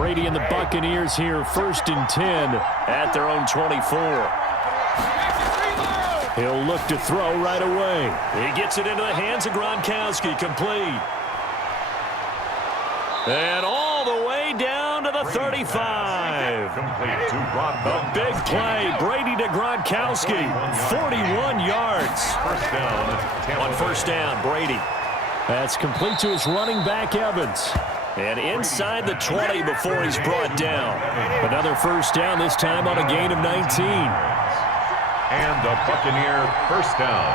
Brady and the Buccaneers here, 1st and 10 at their own 24. He'll look to throw right away. He gets it into the hands of Gronkowski, complete. And all the way down to the 35. A big play. Brady to Gronkowski. 41 yards. On first down, Brady. That's complete to his running back, Evans. And inside the 20 before he's brought down. Another first down, this time on a gain of 19. And a Buccaneer first down.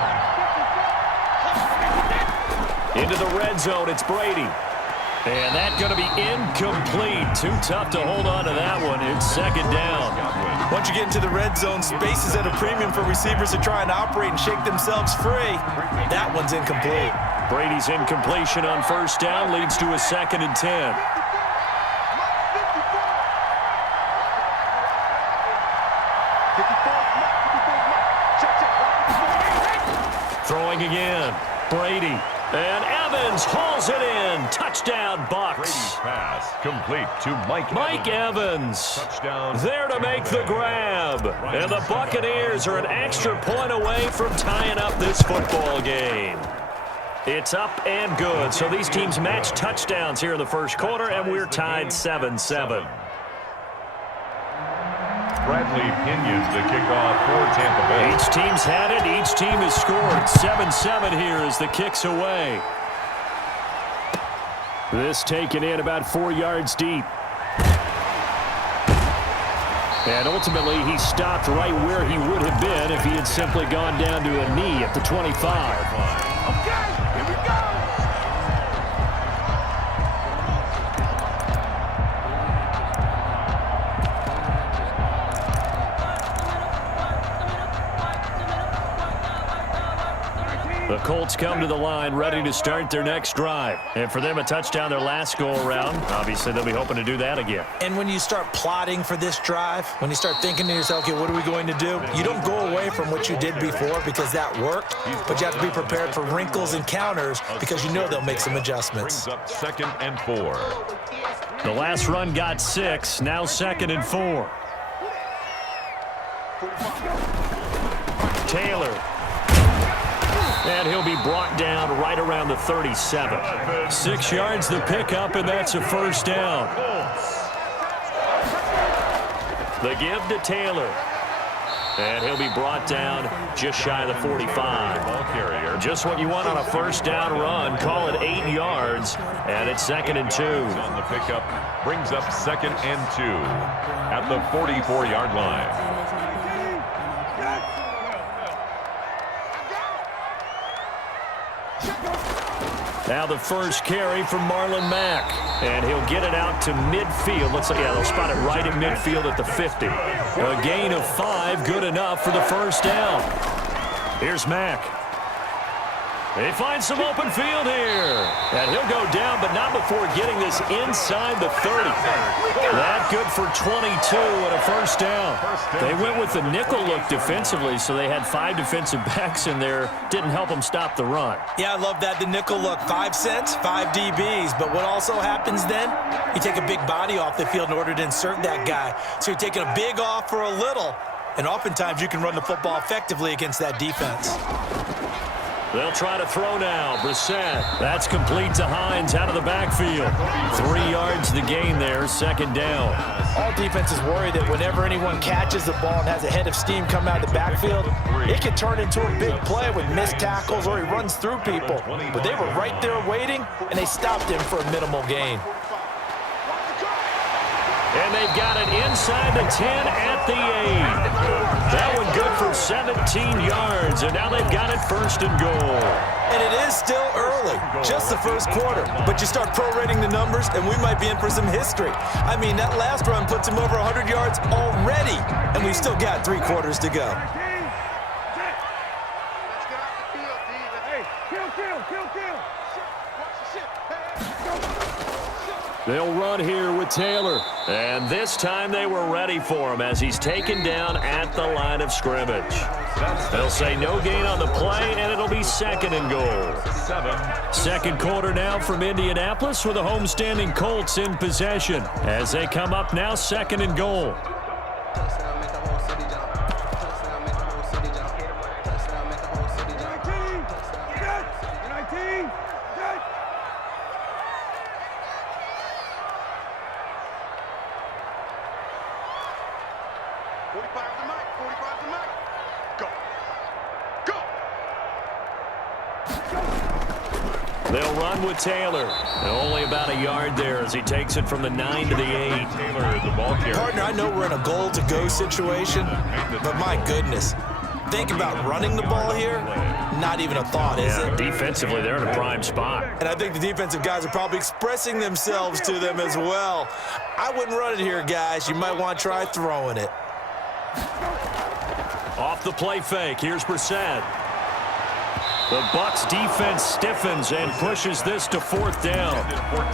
Into the red zone, it's Brady. And that's going to be incomplete. Too tough to hold on to that one. It's second down. Once you get into the red zone, space is at a premium for receivers who are trying to operate and shake themselves free. That one's incomplete. Brady's incompletion on first down leads to a 2nd and 10. Throwing again. Brady. And Evans hauls it in. Touchdown, Bucs. Brady's pass complete to Mike Evans. Touchdown. There to make the grab. And the Buccaneers are an extra point away from tying up this football game. It's up and good. So these teams match touchdowns here in the first quarter, and we're tied 7-7. Bradley Pinion's the kickoff for Tampa Bay. Each team's had it. Each team has scored. 7-7 here as the kick's away. This taken in about 4 yards deep. And ultimately, he stopped right where he would have been if he had simply gone down to a knee at the 25. The Colts come to the line ready to start their next drive. And for them, a touchdown their last go-around. Obviously, they'll be hoping to do that again. And when you start plotting for this drive, when you start thinking to yourself, okay, what are we going to do? You don't go away from what you did before because that worked, but you have to be prepared for wrinkles and counters because you know they'll make some adjustments. Brings up 2nd and 4. The last run got 6, now 2nd and 4. Taylor. And he'll be brought down right around the 37. 6 yards the pickup, and that's a first down. The give to Taylor. And he'll be brought down just shy of the 45. Ball carrier. Just what you want on a first down run. Call it 8 yards, and it's 2nd and 2. On the pickup, brings up 2nd and 2 at the 44-yard line. Now the first carry from Marlon Mack. And he'll get it out to midfield. Let's say, yeah, they'll spot it right in midfield at the 50. A gain of 5, good enough for the first down. Here's Mack. He finds some open field here. And he'll go down, but not before getting this inside the 30. That good for 22 and a first down. They went with the nickel look defensively, so they had 5 defensive backs in there. Didn't help them stop the run. Yeah, I love that, the nickel look. 5 cents, 5 DBs. But what also happens then, you take a big body off the field in order to insert that guy. So you're taking a big off for a little. And oftentimes you can run the football effectively against that defense. They'll try to throw now. Brissett. That's complete to Hines out of the backfield. 3 yards the gain there, 2nd down. All defenses worry that whenever anyone catches the ball and has a head of steam come out of the backfield, it can turn into a big play with missed tackles or he runs through people. But they were right there waiting, and they stopped him for a minimal gain. And they've got it inside the 10 at the 8. That one good for 17 yards, and now they've got it 1st and goal. And it is still early, just the first quarter. But you start prorating the numbers, and we might be in for some history. I mean, that last run puts him over 100 yards already, and we've still got 3 quarters to go. They'll run here with Taylor. And this time they were ready for him as he's taken down at the line of scrimmage. They'll say no gain on the play, and it'll be 2nd and goal. 7. Second quarter now from Indianapolis with the homestanding Colts in possession. As they come up now, 2nd and goal. They'll run with Taylor. Only about a yard there as he takes it from the 9 to the 8. Taylor, the ball carrier. Partner, I know we're in a goal-to-go situation, but my goodness. Think about running the ball here. Not even a thought, is it? Defensively, they're in a prime spot. And I think the defensive guys are probably expressing themselves to them as well. I wouldn't run it here, guys. You might want to try throwing it. Off the play fake, here's Brissett. The Bucs defense stiffens and pushes this to 4th down.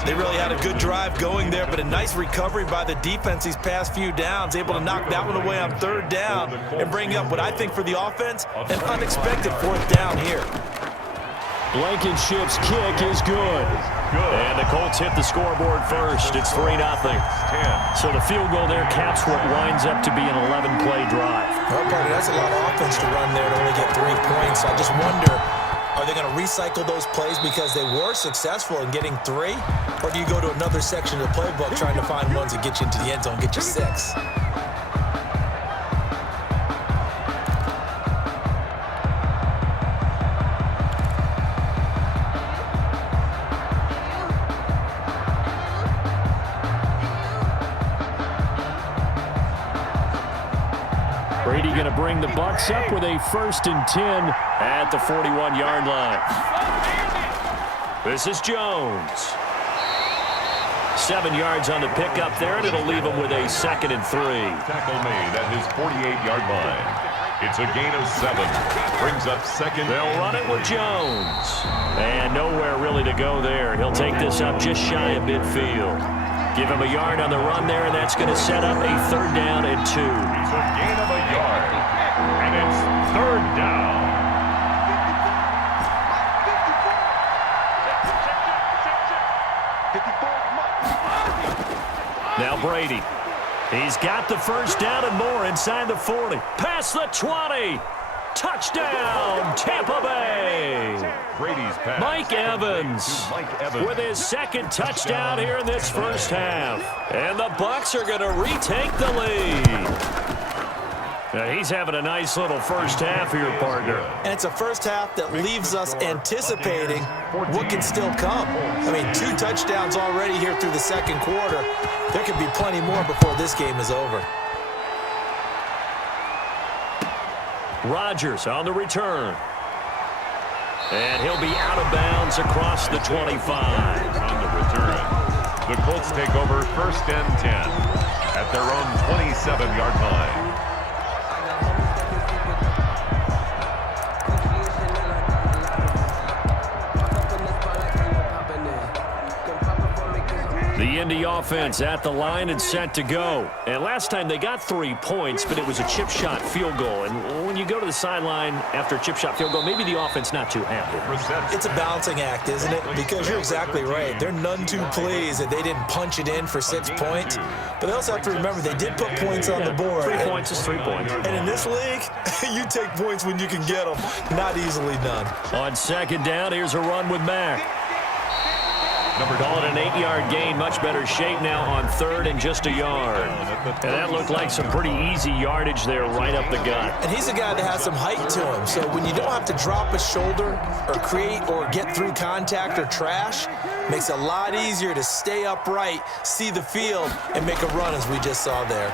They really had a good drive going there, but a nice recovery by the defense these past few downs, able to knock that one away on 3rd down and bring up what I think for the offense, an unexpected 4th down here. Blankenship's kick is good. And the Colts hit the scoreboard first. It's 3-0. So the field goal there caps what winds up to be an 11-play drive. Well, partner, that's a lot of offense to run there to only get 3 points. I just wonder, are they going to recycle those plays because they were successful in getting 3? Or do you go to another section of the playbook trying to find ones that get you into the end zone, get you 6? Brady going to bring the Bucs up with a 1st and 10 at the 41-yard line. This is Jones. 7 yards on the pickup there, and it'll leave him with a 2nd and 3. Tackle made at his 48-yard line. It's a gain of 7. Brings up 2nd. They'll run it with Jones. And nowhere really to go there. He'll take this up just shy of midfield. Give him a yard on the run there, and that's going to set up a 3rd down and 2. It's a gain of a yard. And it's 3rd down. Now Brady. He's got the 1st down and more inside the 40. Past the 20. Touchdown, Tampa Bay. Brady's pass. Mike Evans with his 2nd touchdown here in this first half. And the Bucs are going to retake the lead. Now he's having a nice little first half here, partner. And it's a first half that leaves us anticipating what can still come. I mean, 2 touchdowns already here through the 2nd quarter. There could be plenty more before this game is over. Rodgers on the return. And he'll be out of bounds across the 25. On the return. The Colts take over 1st and 10 at their own 27-yard line. The Indy offense at the line and set to go. And last time they got 3 points, but it was a chip shot field goal. And when you go to the sideline after a chip shot field goal, maybe the offense not too happy. It's a balancing act, isn't it? Because you're exactly right. They're none too pleased that they didn't punch it in for 6 points. But they also have to remember they did put points on the board. 3 points is 3 points. And in this league, you take points when you can get them. Not easily done. On 2nd down, here's a run with Mack. Call it an 8-yard gain. Much better shape now on 3rd and just a yard. And that looked like some pretty easy yardage there right up the gut. And he's a guy that has some height to him. So when you don't have to drop a shoulder or create or get through contact or trash, makes it a lot easier to stay upright, see the field, and make a run as we just saw there.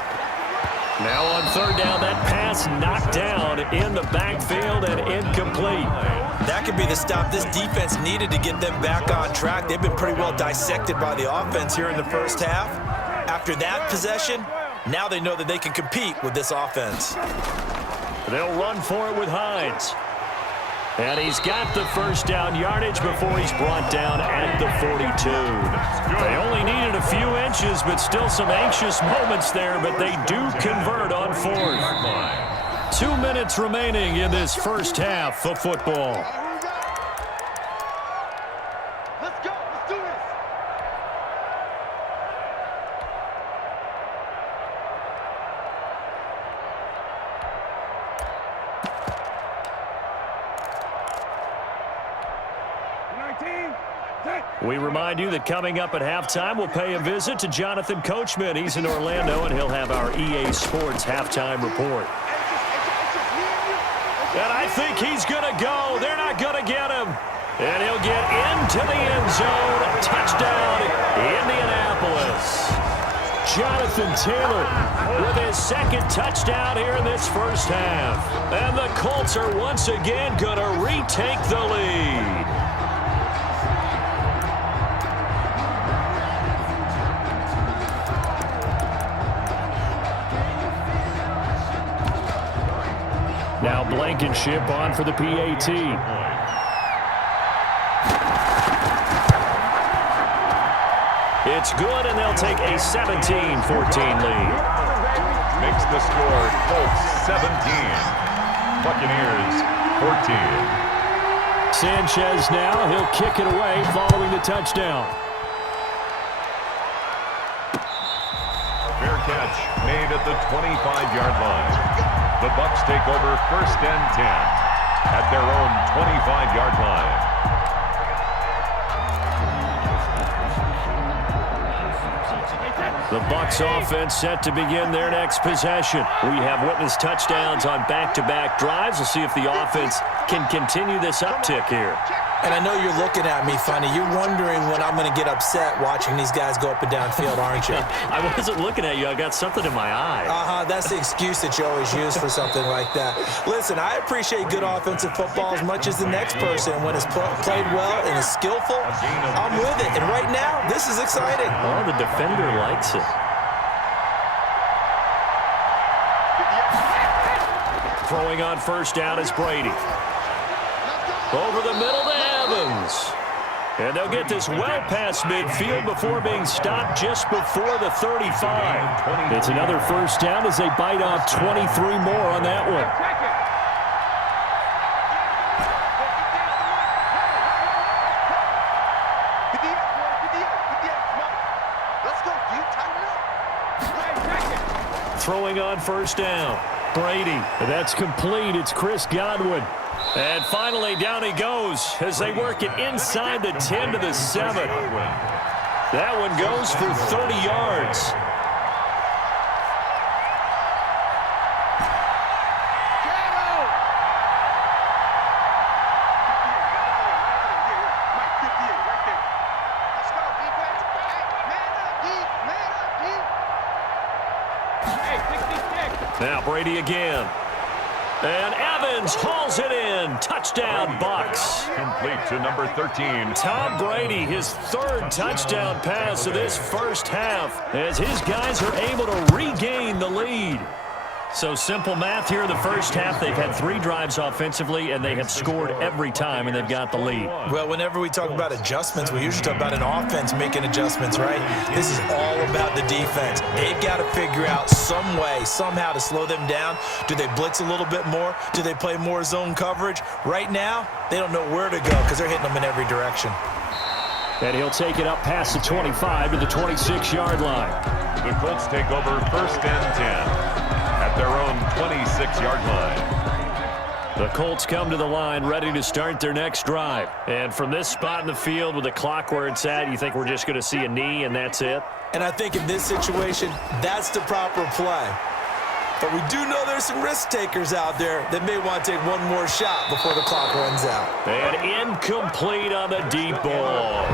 Now on 3rd down, that pass knocked down in the backfield and incomplete. That could be the stop this defense needed to get them back on track. They've been pretty well dissected by the offense here in the first half. After that possession, now they know that they can compete with this offense. They'll run for it with Hines. And he's got the 1st down yardage before he's brought down at the 42. They only needed a few inches, but still some anxious moments there, but they do convert on 4th. 2 minutes remaining in this first half of football. Let's go. Let's do this. We remind you that coming up at halftime, we'll pay a visit to Jonathan Coachman. He's in Orlando, and he'll have our EA Sports halftime report. And I think he's going to go. They're not going to get him. And he'll get into the end zone. Touchdown, Indianapolis. Jonathan Taylor with his second touchdown here in this first half. And the Colts are once again going to retake the lead. Now Blankenship on for the PAT. It's good, and they'll take a 17-14 lead. Makes the score Colts 17. Buccaneers 14. Sanchez now. He'll kick it away following the touchdown. Fair catch made at the 25-yard line. The Bucs take over 1st and 10 at their own 25-yard line. The Bucs offense set to begin their next possession. We have witnessed touchdowns on back-to-back drives. We'll see if the offense can continue this uptick here. And I know you're looking at me funny. You're wondering when I'm going to get upset watching these guys go up and down field, aren't you? I wasn't looking at you. I got something in my eye. That's the excuse that you always use for something like that. Listen, I appreciate good offensive football as much as the next person. When it's played well and is skillful, I'm with it. And right now, this is exciting. Oh, the defender likes it. Throwing on first down is Brady. Over the middle to Evans. And they'll get this well past midfield before being stopped just before the 35. It's another first down as they bite off 23 more on that one. Throwing on first down. Brady. That's complete. It's Chris Godwin. And finally, down he goes as they work it inside the 10 to the 7. That one goes for 30 yards. Now Brady again. And Evans hauls it in. Touchdown, Bucs. Complete to number 13. Tom Brady, his third touchdown pass of this first half as his guys are able to regain the lead. So simple math here in the first half. They've had 3 drives offensively, and they have scored every time, and they've got the lead. Well, whenever we talk about adjustments, we usually talk about an offense making adjustments, right? This is all about the defense. They've got to figure out some way, somehow to slow them down. Do they blitz a little bit more? Do they play more zone coverage? Right now, they don't know where to go because they're hitting them in every direction. And he'll take it up past the 25 to the 26-yard line. The Colts take over 1st and 10. At their own 26-yard line. The Colts come to the line ready to start their next drive. And from this spot in the field with the clock where it's at, you think we're just going to see a knee and that's it? And I think in this situation, that's the proper play. But we do know there's some risk takers out there that may want to take one more shot before the clock runs out. And incomplete on the deep ball.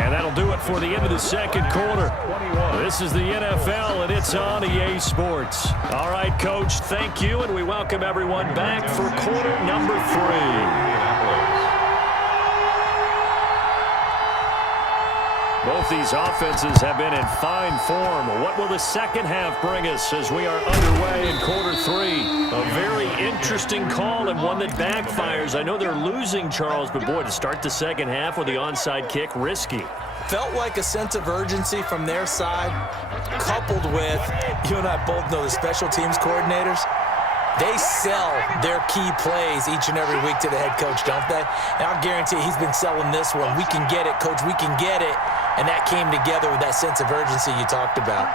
And that'll do it for the end of the second quarter. This is the NFL, and it's on EA Sports. All right, Coach, thank you, and we welcome everyone back for quarter number 3. Both these offenses have been in fine form. What will the second half bring us as we are underway in quarter 3? A very interesting call and one that backfires. I know they're losing, Charles, but boy, to start the second half with the onside kick, risky. Felt like a sense of urgency from their side, coupled with, you and I both know the special teams coordinators. They sell their key plays each and every week to the head coach, don't they? And I'll guarantee he's been selling this one. We can get it, coach. We can get it. And that came together with that sense of urgency you talked about.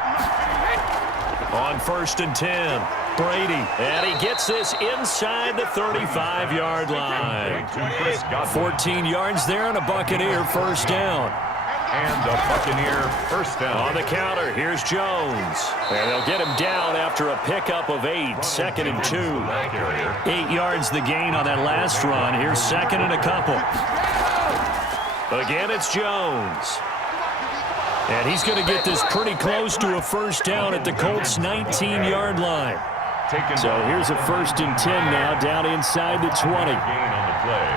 On 1st and 10, Brady. And he gets this inside the 35-yard line. 14 yards there and a Buccaneer first down. And a Buccaneer first down. On the counter, here's Jones. And they'll get him down after a pickup of 8, 2nd and 2. 8 yards the gain on that last run. Here's 2nd and a couple. Again, it's Jones. And he's going to get this pretty close to a first down at the Colts' 19-yard line. So here's a 1st and 10 now, down inside the 20. Gain on the play.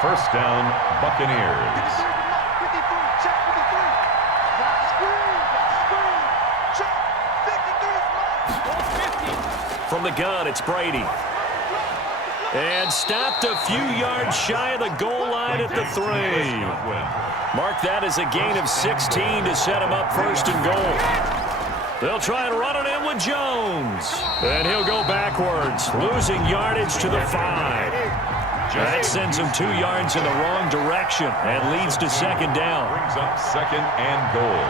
First down, Buccaneers. From the gun, it's Brady. And stopped a few yards shy of the goal line at the 3. Mark that as a gain of 16 to set him up 1st and goal. They'll try and run it in with Jones. And he'll go backwards, losing yardage to the 5. That sends him 2 yards in the wrong direction and leads to 2nd down. Brings up 2nd and goal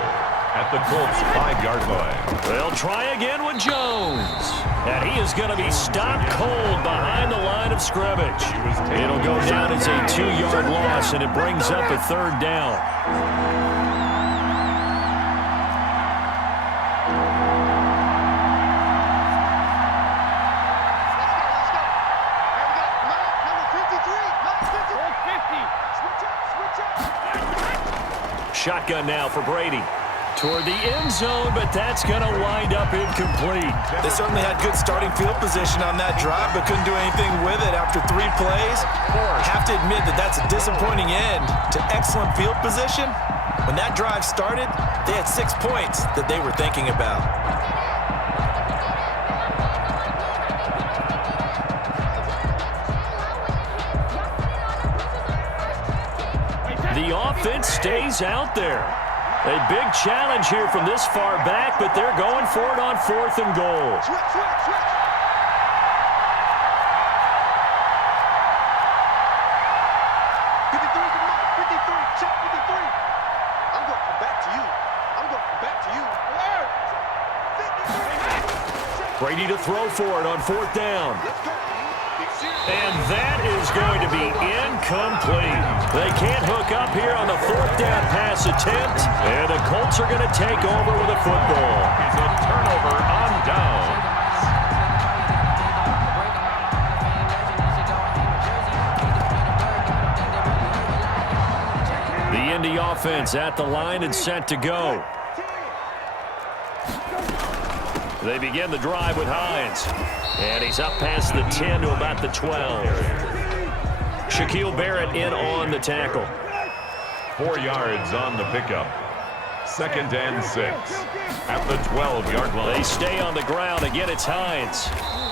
at the Colts' 5-yard line. They'll try again with Jones. And he is going to be stopped cold behind the line of scrimmage. It'll go down as a 2-yard loss, and it brings up a 3rd down. Shotgun now for Brady. Toward the end zone, but that's going to wind up incomplete. They certainly had good starting field position on that drive, but couldn't do anything with it after 3 plays. Have to admit that that's a disappointing end to excellent field position. When that drive started, they had 6 points that they were thinking about. The offense stays out there. A big challenge here from this far back, but they're going for it on 4th and goal. Brady to throw for it on 4th down. And that is going to be incomplete. They can't hook up here on the 4th down pass attempt. And the Colts are going to take over with a football. It's a turnover on down. The Indy offense at the line and set to go. They begin the drive with Hines. And he's up past the 10 to about the 12. Shaquille Barrett in on the tackle. 4 yards on the pickup. 2nd and 6 at the 12-yard line. They stay on the ground. Again, it's Hines.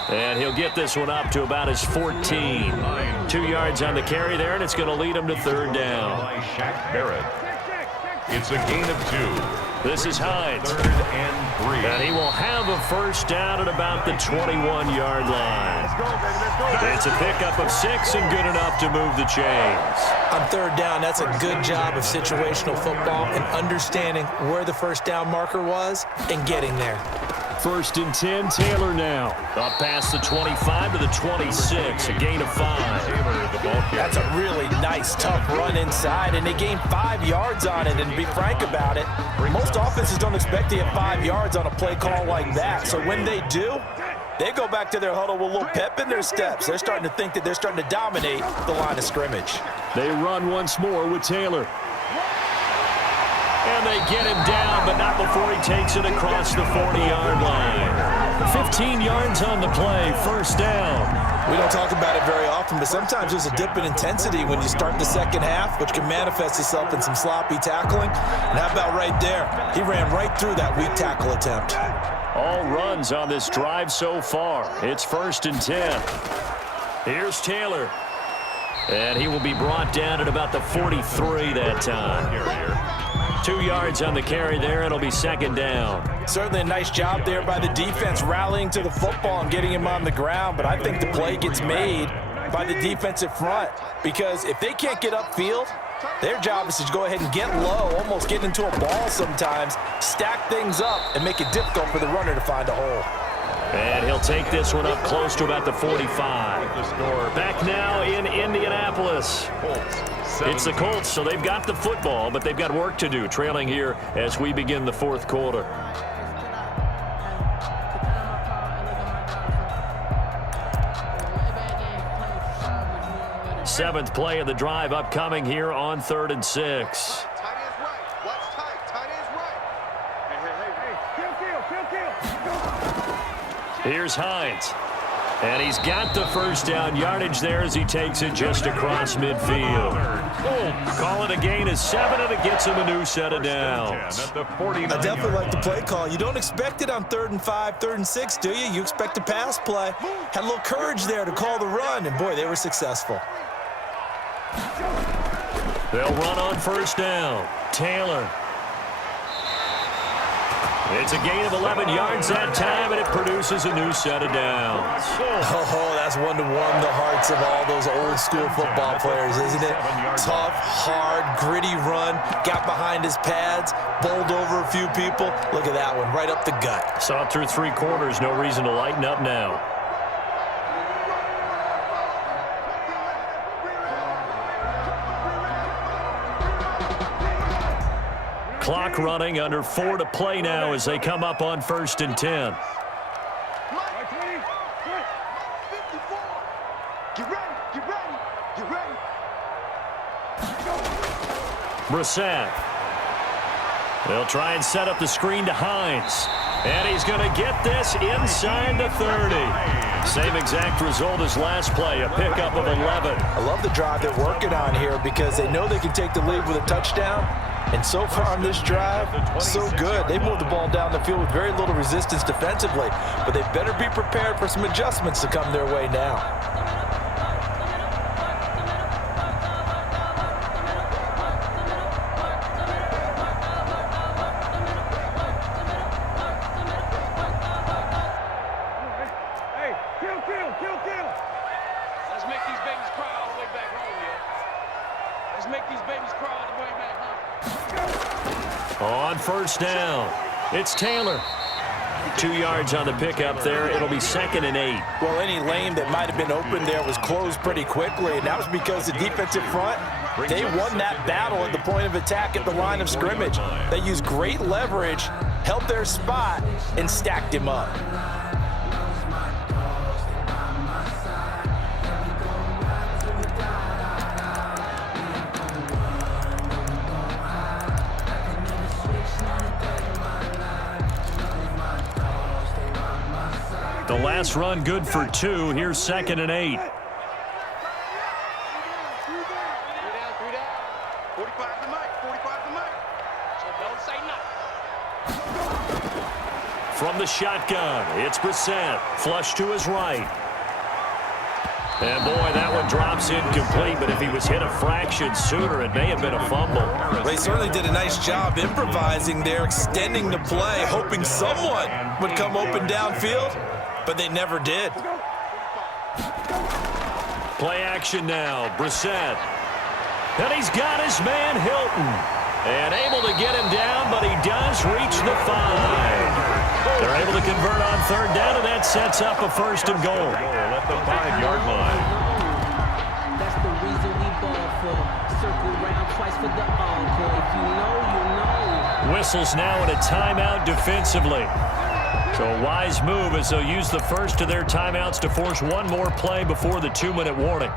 And he'll get this one up to about his 14. 2 yards on the carry there, and it's going to lead him to 3rd down. By Shaq Barrett. It's a gain of 2. This is Hines. 3rd and 3. And he will have a first down at about the 21-yard line. It's a pickup of 6 and good enough to move the chains. On 3rd down, that's a good job of situational football and understanding where the first down marker was and getting there. 1st and 10, Taylor now. Up past the 25 to the 26, a gain of 5. That's a really nice, tough run inside, and they gained 5 yards on it. And to be frank about it, most offenses don't expect to get 5 yards on a play call like that. So when they do, they go back to their huddle with a little pep in their steps. They're starting to think that they're starting to dominate the line of scrimmage. They run once more with Taylor. And they get him down, but not before he takes it across the 40-yard line. 15 yards on the play, first down. We don't talk about it very often, but sometimes there's a dip in intensity when you start the second half, which can manifest itself in some sloppy tackling. And how about right there? He ran right through that weak tackle attempt. All runs on this drive so far. It's 1st and 10. Here's Taylor. And he will be brought down at about the 43 that time. 2 yards on the carry there. It'll be second down. Certainly a nice job there by the defense rallying to the football and getting him on the ground, but I think the play gets made by the defensive front because if they can't get upfield, their job is to go ahead and get low, almost get into a ball sometimes, stack things up, and make it difficult for the runner to find a hole. And he'll take this one up close to about the 45. Back now in Indianapolis. It's the Colts, so they've got the football, but they've got work to do, trailing here as we begin the fourth quarter. Seventh play of the drive upcoming here on 3rd and 6. Tight end's right. Watch tight. Tight end's right. Hey. Here's Hines. And he's got the first down yardage there as he takes it just across midfield. Call it a gain of 7, and it gets him a new set of downs. I definitely like the play call. You don't expect it on 3rd and 5, 3rd and 6, do you? You expect a pass play. Had a little courage there to call the run, and boy, they were successful. They'll run on first down. Taylor. It's a gain of 11 yards that time, and it produces a new set of downs. Oh, that's one to warm the hearts of all those old school football players, isn't it? Tough, hard, gritty run, got behind his pads, bowled over a few people. Look at that one, right up the gut. Saw it through 3 quarters, no reason to lighten up now. Clock running, under 4 to play now as they come up on 1st and 10. Get ready. Get ready. Get ready. Brissett. They'll try and set up the screen to Hines. And he's going to get this inside the 30. Same exact result as last play, a pickup of 11. I love the drive they're working on here because they know they can take the lead with a touchdown. And so far on this drive, so good. They moved the ball down the field with very little resistance defensively, but they better be prepared for some adjustments to come their way now. Hey, kill. Let's make these babies cry all the way back home, yeah. Let's make these babies cry all the way back home. On first down, it's Taylor. 2 yards on the pickup there. It'll be 2nd and 8. Well, any lane that might have been open there was closed pretty quickly, and that was because the defensive front, they won that battle at the point of attack at the line of scrimmage. They used great leverage, held their spot, and stacked him up. The last run good for 2. Here's 2nd and 8. 3 down. 45 to Mike. 45 to Mike. So don't say nothing. From the shotgun, it's Brissett. Flush to his right. And boy, that one drops incomplete, but if he was hit a fraction sooner, it may have been a fumble. They certainly did a nice job improvising there, extending the play, hoping someone would come open downfield, but they never did. Play action now, Brissett. And he's got his man Hilton. And able to get him down, but he does reach the 5. They're able to convert on 3rd down, and that sets up a 1st and goal. At the 5-yard line. That's the reason we ball for. Circle round twice for the encore. If you know, you know. Whistles now in a timeout defensively. So a wise move as they'll use the first of their timeouts to force one more play before the 2-minute warning.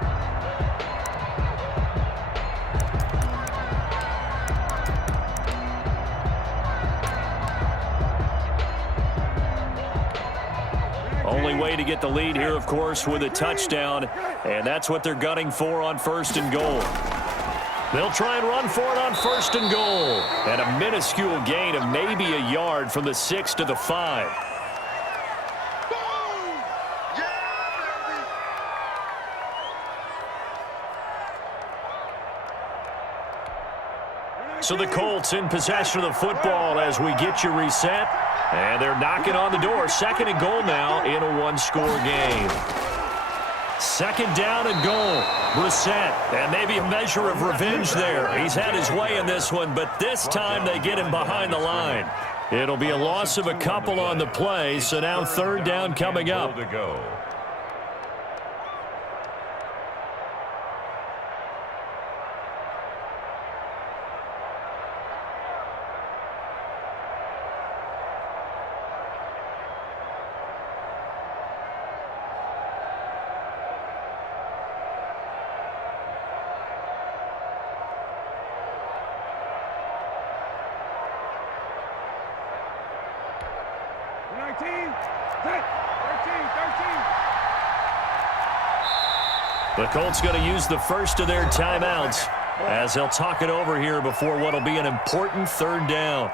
Only way to get the lead here, of course, with a touchdown, and that's what they're gunning for on 1st and goal. They'll try and run for it on 1st and goal, and a minuscule gain of maybe a yard from the 6 to the 5. So the Colts in possession of the football as we get you reset. And they're knocking on the door. 2nd and goal now in a one-score game. 2nd down and goal. Brissett, and maybe a measure of revenge there. He's had his way in this one, but this time they get him behind the line. It'll be a loss of a couple on the play, so now 3rd down coming up. To go. The Colts going to use the first of their timeouts as they'll talk it over here before what will be an important 3rd down.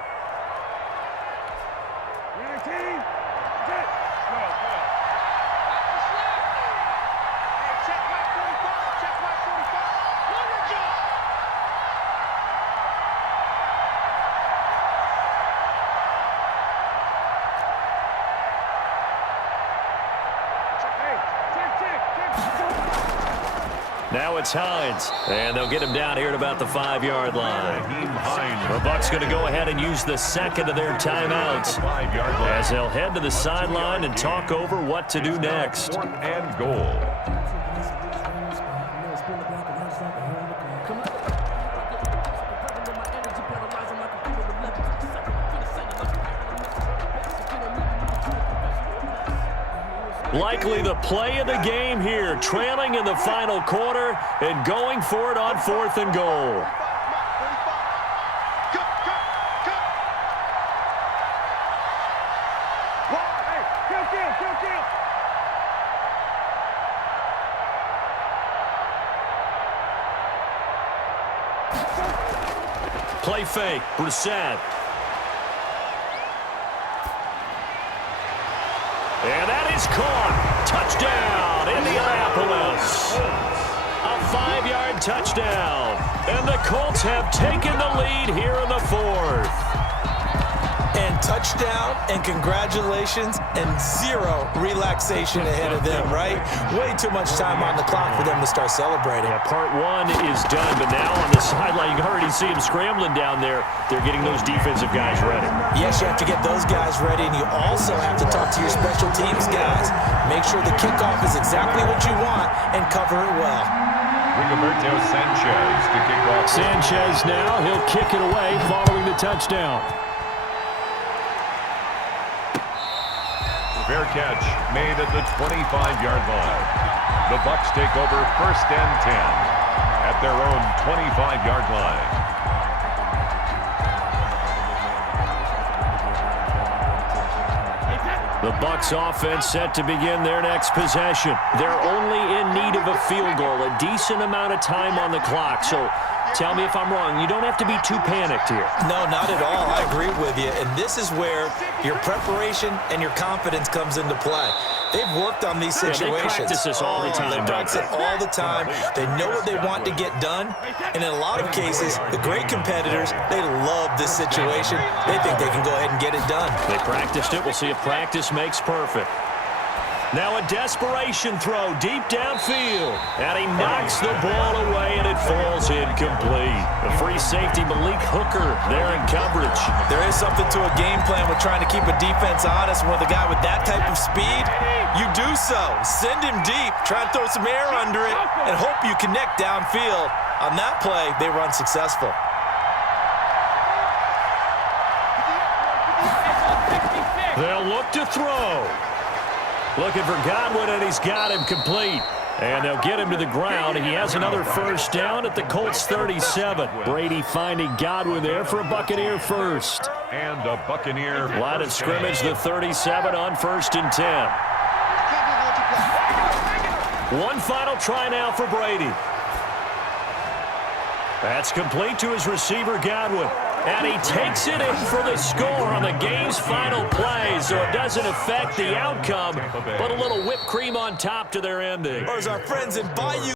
Now it's Hines, and they'll get him down here at about the 5-yard line. The Bucs going to go ahead and use the 2nd of their timeouts as they'll head to the sideline and talk over what to do next. 4th and goal. Likely the play of the game here, trailing in the final quarter and going for it on 4th and goal. Play fake, Brissett. And that is caught. Touchdown, Indianapolis. A 5-yard touchdown. And the Colts have taken the lead here in the 4th. And touchdown, and congratulations, and 0 relaxation ahead of them, right? Way too much time on the clock for them to start celebrating. Yeah, part 1 is done, but now on the sideline, you can already see him scrambling down there. They're getting those defensive guys ready. Yes, you have to get those guys ready, and you also have to talk to your special teams guys. Make sure the kickoff is exactly what you want and cover it well. Rigoberto Sanchez to kick off. Sanchez now, he'll kick it away following the touchdown. Fair catch made at the 25-yard line. The Bucs take over 1st and 10 at their own 25-yard line. The Bucs offense set to begin their next possession. They're only in need of a field goal, a decent amount of time on the clock. So tell me if I'm wrong. You don't have to be too panicked here. No, not at all. I agree with you. And this is where your preparation and your confidence comes into play. They've worked on these situations. They practice this all the time. They practice it all the time. They know what they want to get done. And in a lot of cases, the great competitors, they love this situation. They think they can go ahead and get it done. They practiced it. We'll see if practice makes perfect. Now a desperation throw deep downfield. And he knocks the ball away, and it falls incomplete. The free safety, Malik Hooker, there in coverage. There is something to a game plan with trying to keep a defense honest. With a guy with that type of speed, you do so. Send him deep. Try and throw some air under it and hope you connect downfield. On that play, they run successful. They'll look to throw. Looking for Godwin, and he's got him complete. And they'll get him to the ground. He has another 1st down at the Colts 37. Brady finding Godwin there for a Buccaneer first. And a Buccaneer Line of scrimmage, the 37 on 1st and 10. One final try now for Brady. That's complete to his receiver, Godwin. And he takes it in for the score on the game's final play, so it doesn't affect the outcome, but a little whipped cream on top to their ending. Or as our friends in Bayou